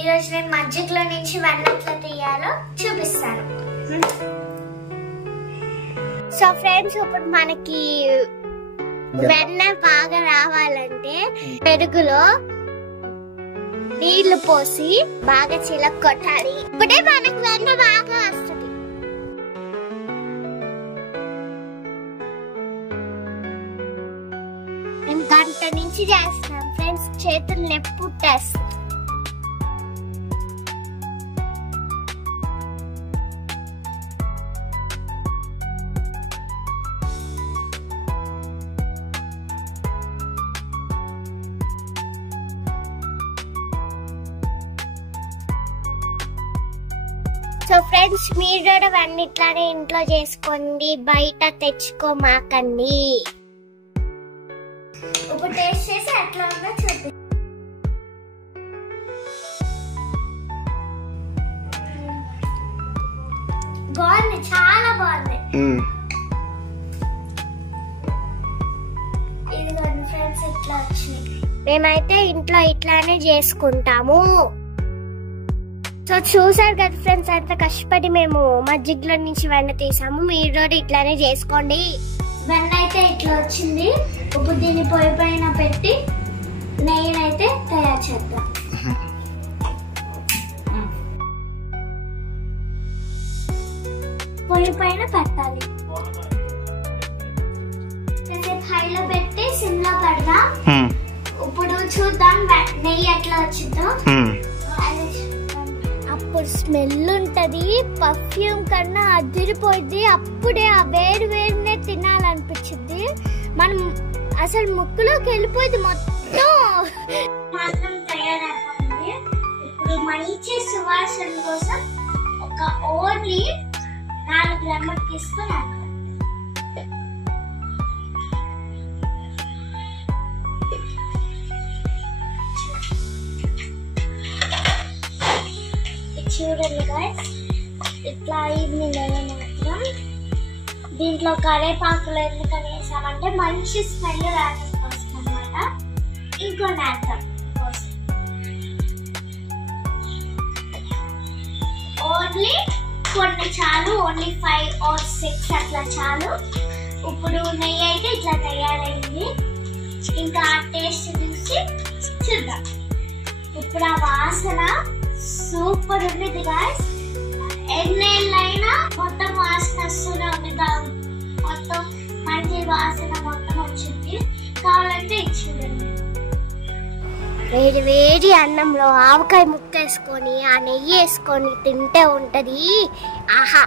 ఈ రోజు నేను మజ్జిగలో నుంచి వెన్న ఎట్లా తీయాలో చూపిస్తాను. సో ఫ్రెండ్స్, ఇప్పుడు మనకి వెన్న బాగా రావాలంటే పెరుగులో నీళ్లు పోసి బాగా చిలక్కొట్టాలి. ఇప్పుడే మనకు వెన్న బాగా వస్తుంది. మేము గంట నుంచి చేస్తాం ఫ్రెండ్స్, చేతులు నొప్పి పుట్టేస్తాం. సో ఫ్రెండ్స్, మీరు కూడా అవన్నీ ఇట్లానే ఇంట్లో చేసుకోండి, బయట తెచ్చుకోమాకండి. ఇప్పుడు టేస్ట్ చేసి ఎట్లా ఉందో చూపి. బాగుంది, చాలా బాగుంది. ఇదిగోండి ఫ్రెండ్స్, ఇట్లా వచ్చినాయి. మేమైతే ఇంట్లో ఇట్లానే చేసుకుంటాము. సో చూసారు కదా ఫ్రెండ్స్, అంత కష్టపడి మేము మజ్జిగలో నుంచి వెన్న తీసాము. మీరు కూడా ఇట్లానే చేసుకోండి. వెన్న అయితే ఇట్లా వచ్చింది. ఇప్పుడు దీన్ని పొయ్యి పైన పెట్టి నెయ్యినైతే తయారు చేద్దాం. పొయ్యి పైన పెట్టాలి. హైలో పెట్టి సిమ్ లో పెడదాం. ఇప్పుడు చూద్దాం నెయ్యి ఎట్లా వచ్చిందో. అప్పుడు స్మెల్ ఉంటది, పర్ఫ్యూమ్ కన్నా అదిరిపోయింది. అప్పుడే ఆ వేడి వేడినే తినాలనిపించింది. మనం అసలు ముక్కులోకి వెళ్ళిపోయింది మొత్తం. మాత్రం తయారైపోయింది. ఇప్పుడు మంచి సువాసన కోసం ఒక ఓన్లీ 4 లెమన్ తీసుకున్నాను. చూడండి గైస్, ఇట్లా అయింది మాత్రం. దీంట్లో కరేపాకులు ఎందుకని వేసామంటే మంచి స్మెల్ రావడం కోసం అన్నమాట. ఇంకొన్ని వేద్దాం కోసం. ఓన్లీ కొన్ని చాలు, ఓన్లీ 5 or 6 అట్లా చాలు. ఇప్పుడు నెయ్యి అయితే ఇట్లా తయారైంది. ఇంకా టేస్ట్ చూసి చూద్దాం. ఇప్పుడు ఆ వాసన సూపర్ ఉండేది గాయస్. ఎన్నేళ్ళైనా మొత్తం వాసన వస్తూనే ఉంది. మొత్తం మంచి వాసన మొత్తం వచ్చింది. కావాలంటే ఇచ్చిందండి. వేడి వేడి అన్నంలో ఆవకాయ ముక్క వేసుకొని ఆ నెయ్యి వేసుకొని తింటే ఉంటది. ఆహా.